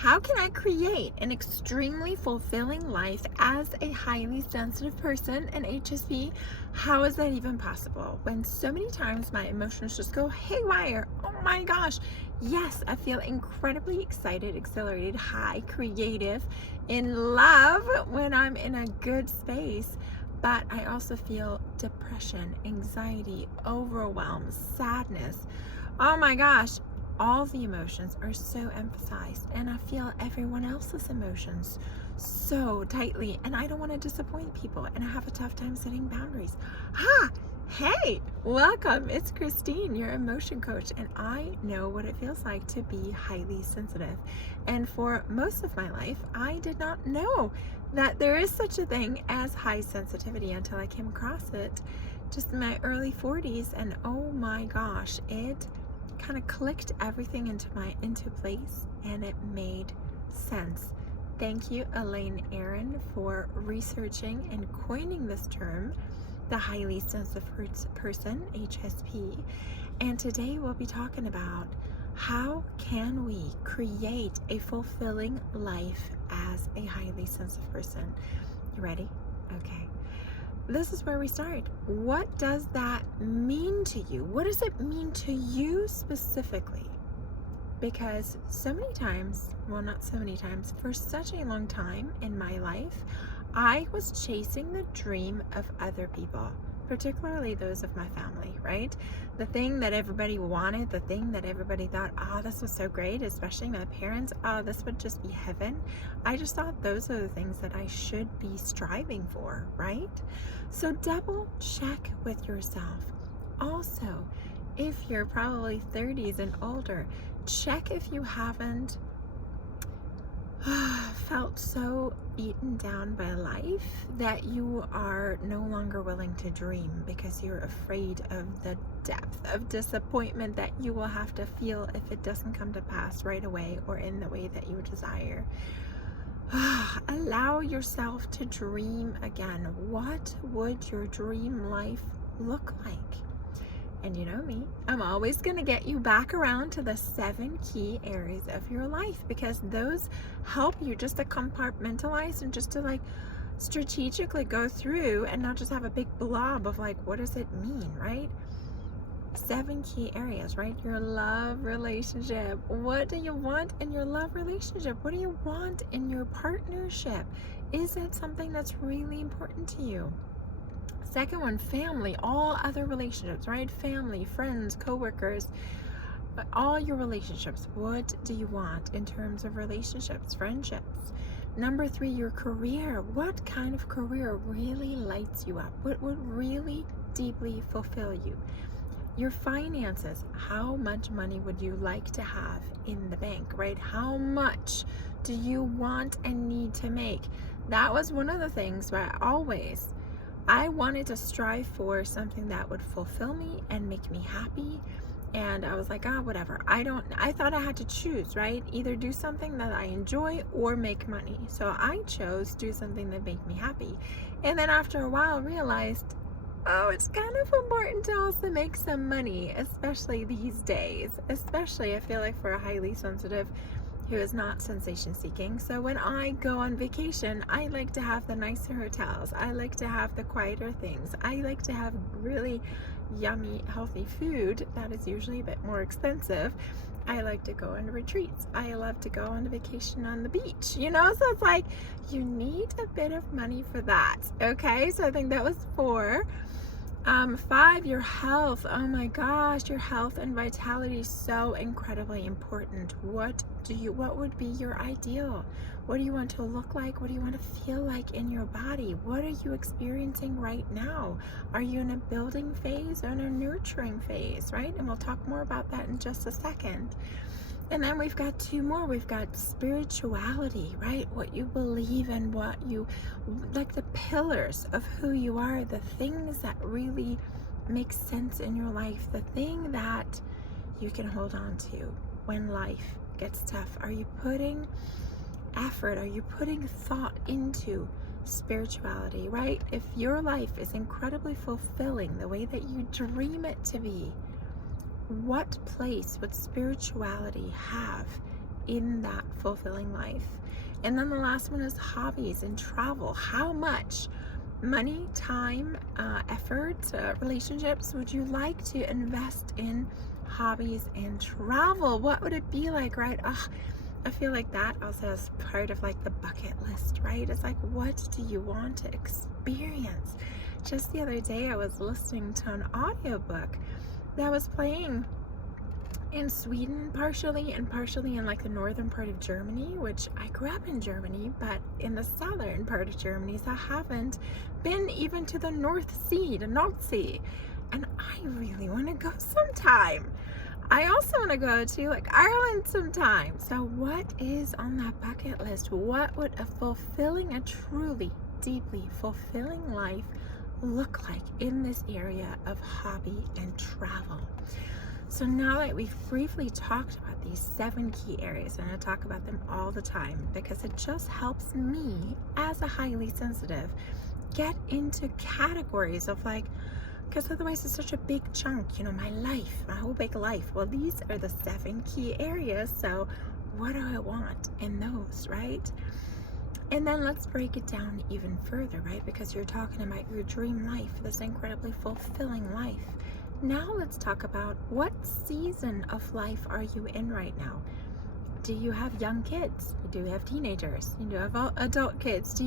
How can I create an extremely fulfilling life as a highly sensitive person, an HSP? How is that even possible? When so many times my emotions just go haywire. Oh my gosh. Yes, I feel incredibly excited, exhilarated, high, creative, in love when I'm in a good space. But I also feel depression, anxiety, overwhelm, sadness. Oh my gosh, all the emotions are so emphasized, and I feel everyone else's emotions so tightly, and I don't want to disappoint people, and I have a tough time setting boundaries. Hey, welcome. It's Christine, your emotion coach, and I know what it feels like to be highly sensitive. And for most of my life, I did not know that there is such a thing as high sensitivity until I came across it just in my early 40s, and oh my gosh, it kind of clicked everything into place, and it made sense. Thank you, Elaine Aaron, for researching and coining this term, the highly sensitive person, HSP. And today we'll be talking about how can we create a fulfilling life as a highly sensitive person. You ready? Okay. This is where we start. What does that mean to you? What does it mean to you specifically? Because so many times, well, not so many times, for such a long time in my life, I was chasing the dream of other people, particularly those of my family, right? The thing that everybody wanted, the thing that everybody thought, oh, this was so great, especially my parents, oh, this would just be heaven. I just thought those are the things that I should be striving for, right? So double check with yourself. Also, if you're probably 30s and older, check if you haven't felt so beaten down by life that you are no longer willing to dream because you're afraid of the depth of disappointment that you will have to feel if it doesn't come to pass right away or in the way that you desire. Allow yourself to dream again. What would your dream life look like? And you know me, I'm always going to get you back around to the 7 key areas of your life, because those help you just to compartmentalize and just to like strategically go through and not just have a big blob of like, what does it mean, right? 7 key areas, right? Your love relationship. What do you want in your love relationship? What do you want in your partnership? Is it something that's really important to you? Second one, family, all other relationships, right? Family, friends, coworkers, all your relationships. What do you want in terms of relationships, friendships? Number 3, your career. What kind of career really lights you up? What would really deeply fulfill you? Your finances. How much money would you like to have in the bank, right? How much do you want and need to make? That was one of the things where I wanted to strive for something that would fulfill me and make me happy. And I was like, whatever. I thought I had to choose, right? Either do something that I enjoy or make money. So I chose do something that made me happy. And then after a while realized, it's kind of important to also make some money, especially these days. Especially I feel like for a highly sensitive who is not sensation seeking. So when I go on vacation, I like to have the nicer hotels. I like to have the quieter things. I like to have really yummy, healthy food that is usually a bit more expensive. I like to go on retreats. I love to go on vacation on the beach, so it's like you need a bit of money for that. Okay, so I think that was 4. 5, your health. Oh my gosh, your health and vitality is so incredibly important. What would be your ideal? What do you want to look like? What do you want to feel like in your body? What are you experiencing right now? Are you in a building phase or in a nurturing phase, right? And we'll talk more about that in just a second. And then we've got 2 more. We've got spirituality, right? What you believe in, what you like, the pillars of who you are, the things that really make sense in your life, the thing that you can hold on to when life gets tough. Are you putting effort? Are you putting thought into spirituality, right? If your life is incredibly fulfilling the way that you dream it to be, what place would spirituality have in that fulfilling life? And then the last one is hobbies and travel. How much money, time, effort, relationships would you like to invest in hobbies and travel? What would it be like, right? I feel like that also is part of like the bucket list, right? It's like, what do you want to experience? Just the other day, I was listening to an audiobook that was playing in Sweden partially, and partially in like the northern part of Germany, which I grew up in Germany, but in the southern part of Germany, so I haven't been even to the North Sea, the North Sea, and I really want to go sometime. I also want to go to like Ireland sometime. So what is on that bucket list? What would a truly, deeply fulfilling life look like in this area of hobby and travel? So now that we've briefly talked about these 7 key areas, and I talk about them all the time because it just helps me as a highly sensitive get into categories of like, because otherwise it's such a big chunk, my life, my whole big life. Well, these are the 7 key areas. So what do I want in those, right? And then let's break it down even further, right? Because you're talking about your dream life, this incredibly fulfilling life. Now let's talk about what season of life are you in right now? Do you have young kids? Do you have teenagers? Do you have adult kids?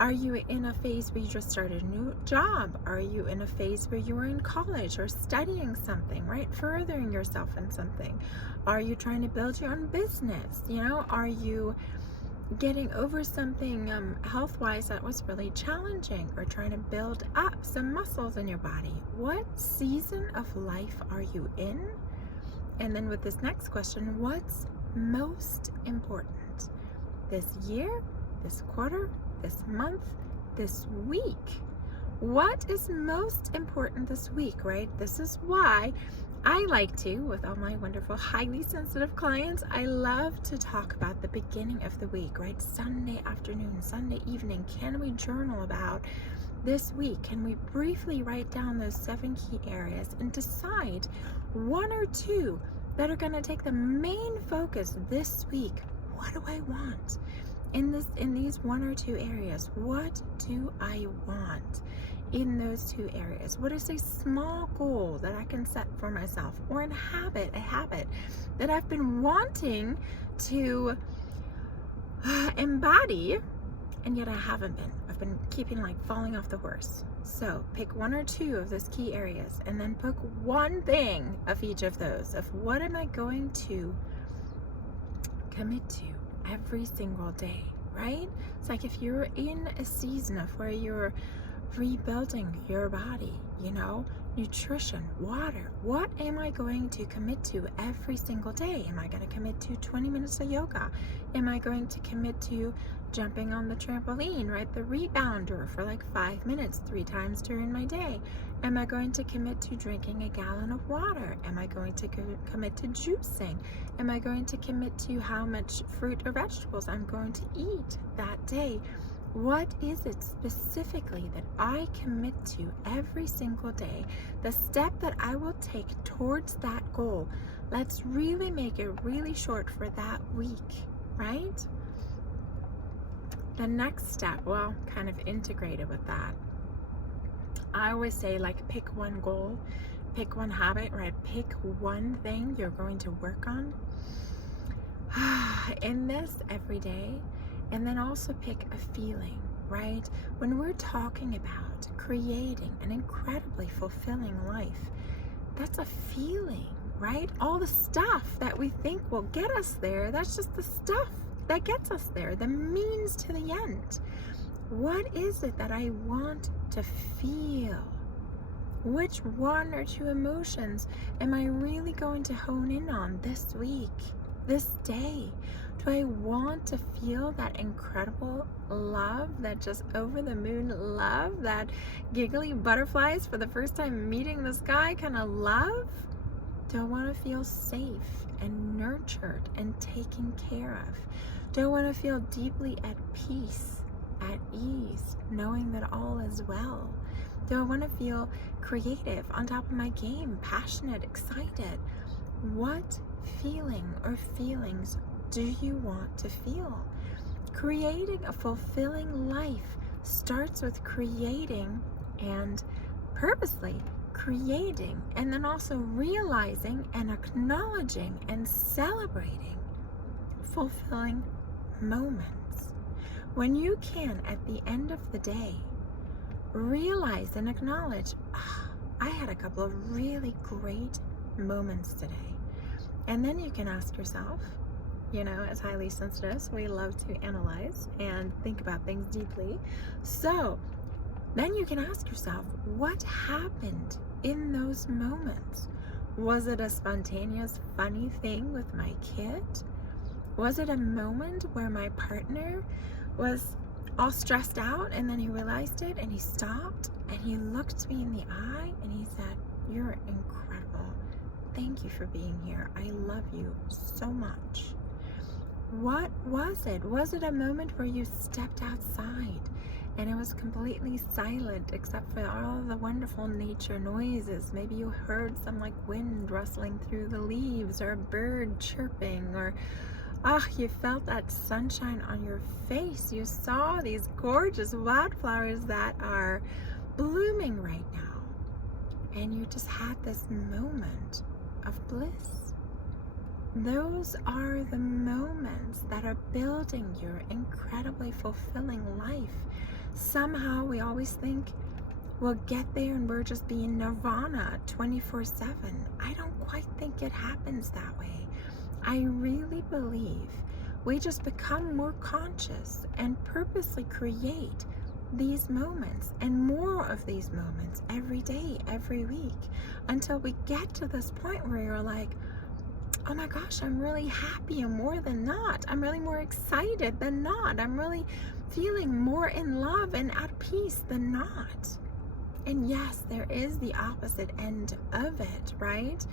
Are you in a phase where you just started a new job? Are you in a phase where you are in college or studying something, right? Furthering yourself in something? Are you trying to build your own business? Are you getting over something health-wise that was really challenging, or trying to build up some muscles in your body? What season of life are you in? And then with this next question, what's most important this year, this quarter, this month, this week? What is most important this week, right? This is why I like to, with all my wonderful, highly sensitive clients, I love to talk about the beginning of the week, right? Sunday afternoon, Sunday evening. Can we journal about this week? Can we briefly write down those 7 key areas and decide 1 or 2 that are going to take the main focus this week? What do I want in these 1 or 2 areas? What do I want in those 2 areas? What is a small goal that I can set for myself, or a habit that I've been wanting to embody, and yet I haven't been? I've been keeping like falling off the horse. So pick 1 or 2 of those key areas, and then pick one thing of each of those, of what am I going to commit to every single day, right? It's like if you're in a season of where you're rebuilding your body, nutrition, water, what am I going to commit to every single day? Am I going to commit to 20 minutes of yoga? Am I going to commit to jumping on the trampoline, right? The rebounder for like 5 minutes, 3 times during my day? Am I going to commit to drinking a gallon of water? Am I going to commit to juicing? Am I going to commit to how much fruit or vegetables I'm going to eat that day? What is it specifically that I commit to every single day? The step that I will take towards that goal. Let's really make it really short for that week, right? The next step, well, kind of integrated with that, I always say, like, pick one goal, pick one habit, right? Pick one thing you're going to work on in this every day. And then also pick a feeling, right? When we're talking about creating an incredibly fulfilling life, that's a feeling, right? All the stuff that we think will get us there, that's just the stuff that gets us there, the means to the end. What is it that I want to feel? Which 1 or 2 emotions am I really going to hone in on this week, this day? Do I want to feel that incredible love, that just over the moon love, that giggly butterflies for the first time meeting this guy kind of love? Do I want to feel safe and nurtured and taken care of? Do I want to feel deeply at peace, at ease, knowing that all is well? Do I want to feel creative, on top of my game, passionate, excited? What feeling or feelings do you want to feel? Creating a fulfilling life starts with creating and purposely creating, and then also realizing and acknowledging and celebrating fulfilling moments. When you can, at the end of the day, realize and acknowledge, I had a couple of really great moments today. And then you can ask yourself, as highly sensitives, we love to analyze and think about things deeply. So then you can ask yourself, what happened in those moments? Was it a spontaneous, funny thing with my kid? Was it a moment where my partner was all stressed out and then he realized it and he stopped and he looked me in the eye and he said, "You're incredible. Thank you for being here. I love you so much." What was it? Was it a moment where you stepped outside and it was completely silent except for all the wonderful nature noises? Maybe you heard some wind rustling through the leaves, or a bird chirping, or you felt that sunshine on your face. You saw these gorgeous wildflowers that are blooming right now, and you just had this moment of bliss. Those are the moments that are building your incredibly fulfilling life. Somehow we always think we'll get there and we're just being nirvana 24/7. I don't quite think it happens that way. I really believe we just become more conscious and purposely create these moments and more of these moments every day, every week, until we get to this point where you're like, oh my gosh, I'm really happy and more than not. I'm really more excited than not. I'm really feeling more in love and at peace than not. And yes, there is the opposite end of it, right?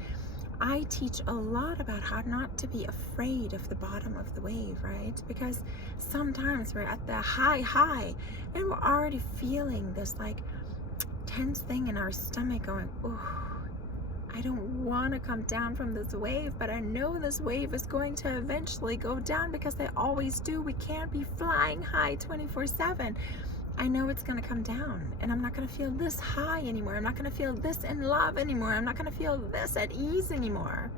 I teach a lot about how not to be afraid of the bottom of the wave, right? Because sometimes we're at the high and we're already feeling this tense thing in our stomach going, oh, I don't want to come down from this wave, but I know this wave is going to eventually go down because they always do. We can't be flying high 24/7. I know it's going to come down, and I'm not going to feel this high anymore. I'm not going to feel this in love anymore. I'm not going to feel this at ease anymore.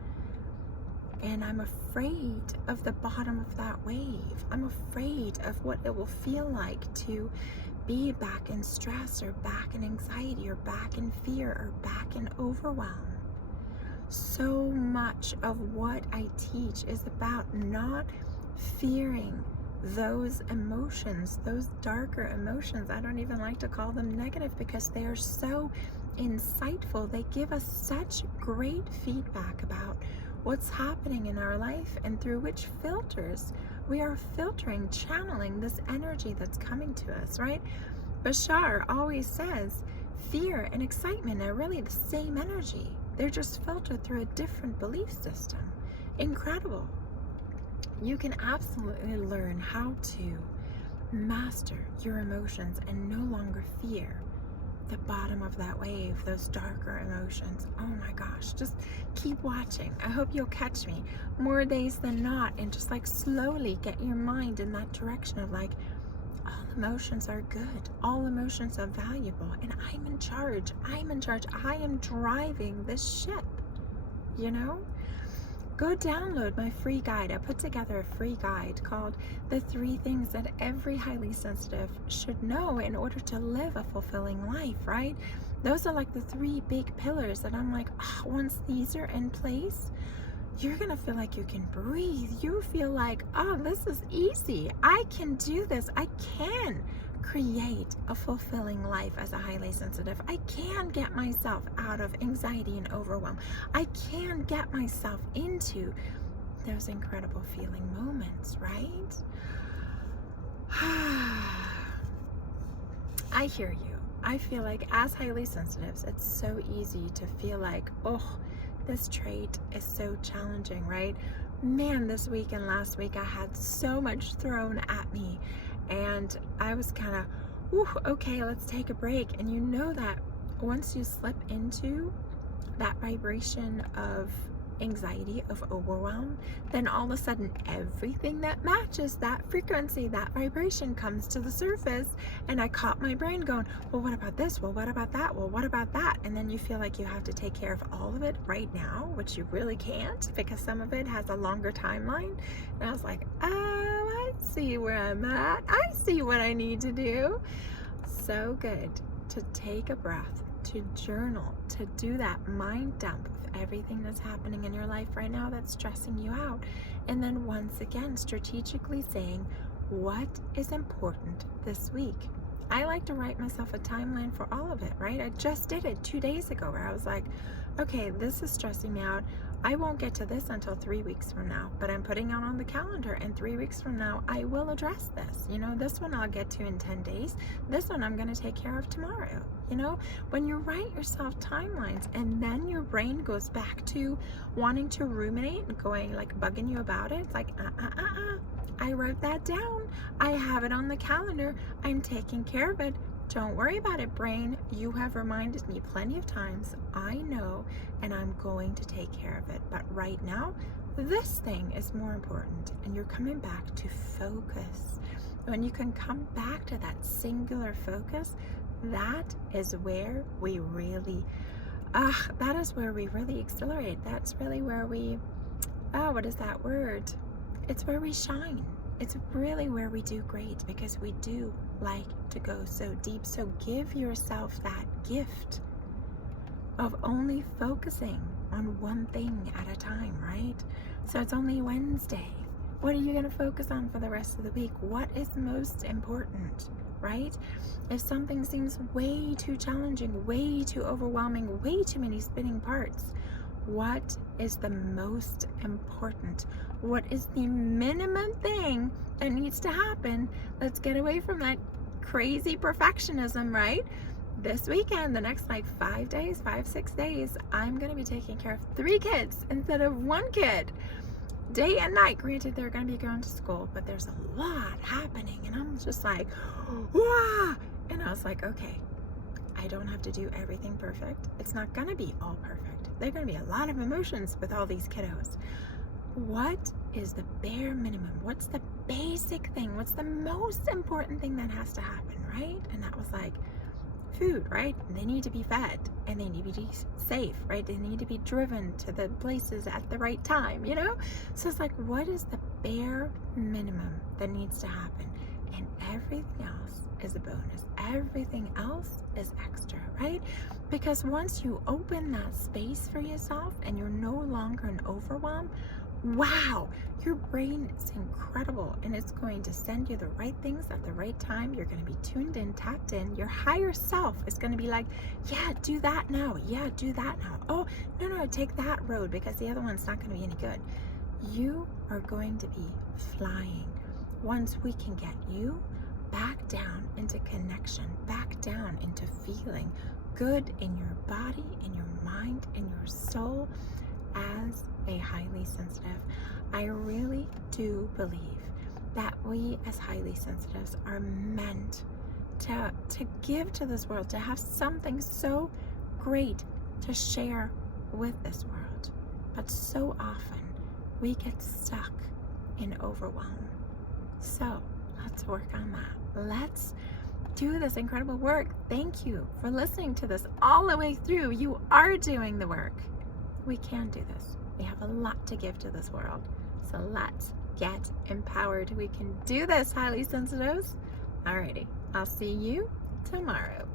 And I'm afraid of the bottom of that wave. I'm afraid of what it will feel like to be back in stress, or back in anxiety, or back in fear, or back in overwhelm. So much of what I teach is about not fearing those emotions, those darker emotions. I don't even like to call them negative because they are so insightful. They give us such great feedback about what's happening in our life and through which filters we are filtering, channeling this energy that's coming to us, right? Bashar always says fear and excitement are really the same energy. They're just filtered through a different belief system. Incredible. You can absolutely learn how to master your emotions and no longer fear the bottom of that wave, those darker emotions. Oh my gosh, just keep watching. I hope you'll catch me more days than not, and just slowly get your mind in that direction of all emotions are good, all emotions are valuable, and I'm in charge. I am driving this ship, Go download my free guide. I put together a free guide called The 3 Things That Every Highly Sensitive Should Know in Order to Live a Fulfilling Life, right? Those are the 3 big pillars that I'm once these are in place, you're gonna feel like you can breathe. You feel like, oh, this is easy. I can do this. I can create a fulfilling life as a highly sensitive. I can get myself out of anxiety and overwhelm. I can get myself into those incredible feeling moments, right? I hear you. I feel like as highly sensitives, it's so easy to feel like, oh, this trait is so challenging, right? Man, this week and last week I had so much thrown at me, and I was kind of, okay, let's take a break. And you know that once you slip into that vibration of anxiety, of overwhelm, then all of a sudden everything that matches that frequency, that vibration comes to the surface, and I caught my brain going, well, what about this? Well, what about that? Well, what about that? And then you feel like you have to take care of all of it right now, which you really can't, because some of it has a longer timeline. And I was like, oh, I see where I'm at. I see what I need to do. So good to take a breath, to journal, to do that mind dump of everything that's happening in your life right now that's stressing you out. And then once again, strategically saying, what is important this week? I like to write myself a timeline for all of it, right? I just did it 2 days ago where I was like, okay, this is stressing me out. I won't get to this until 3 weeks from now, but I'm putting it on the calendar, and 3 weeks from now, I will address this. You know, this one I'll get to in 10 days. This one I'm going to take care of tomorrow. You know, when you write yourself timelines and then your brain goes back to wanting to ruminate and going like bugging you about it, it's like, I wrote that down. I have it on the calendar. I'm taking care of it. Don't worry about it, brain. You have reminded me plenty of times. I know, and I'm going to take care of it. But right now, this thing is more important. And you're coming back to focus. When you can come back to that singular focus, that is where we really, accelerate. That's really where we, what is that word? It's where we shine. It's really where we do great, because we do like to go so deep. So give yourself that gift of only focusing on one thing at a time, right? So it's only Wednesday. What are you going to focus on for the rest of the week? What is most important, right? If something seems way too challenging, way too overwhelming, way too many spinning parts, what is the most important? What is the minimum thing that needs to happen? Let's get away from that crazy perfectionism, right? This weekend, the next 6 days, I'm going to be taking care of 3 kids instead of 1 kid. Day and night. Granted, they're going to be going to school, but there's a lot happening. And I'm just like, wow. And I was like, okay, I don't have to do everything perfect. It's not going to be all perfect. There are going to be a lot of emotions with all these kiddos. What is the bare minimum? What's the basic thing? What's the most important thing that has to happen, right? And that was like food, right? They need to be fed, and they need to be safe, right? They need to be driven to the places at the right time, you know? So it's like, what is the bare minimum that needs to happen? And everything else is a bonus. Everything else is extra, right? Because once you open that space for yourself and you're no longer in overwhelm, wow, your brain is incredible, and it's going to send you the right things at the right time. You're going to be tuned in, tapped in. Your higher self is going to be like, yeah, do that now. Yeah, do that now. Oh, no, take that road, because the other one's not going to be any good. You are going to be flying once we can get you back down into connection, back down into feeling good in your body, in your mind, in your soul. As a highly sensitive, I really do believe that we as highly sensitives are meant to give to this world, to have something so great to share with this world. But so often we get stuck in overwhelm. So let's work on that. Let's do this incredible work. Thank you for listening to this all the way through. You are doing the work. We can do this. We have a lot to give to this world. So let's get empowered. We can do this, highly sensitives. Alrighty, I'll see you tomorrow.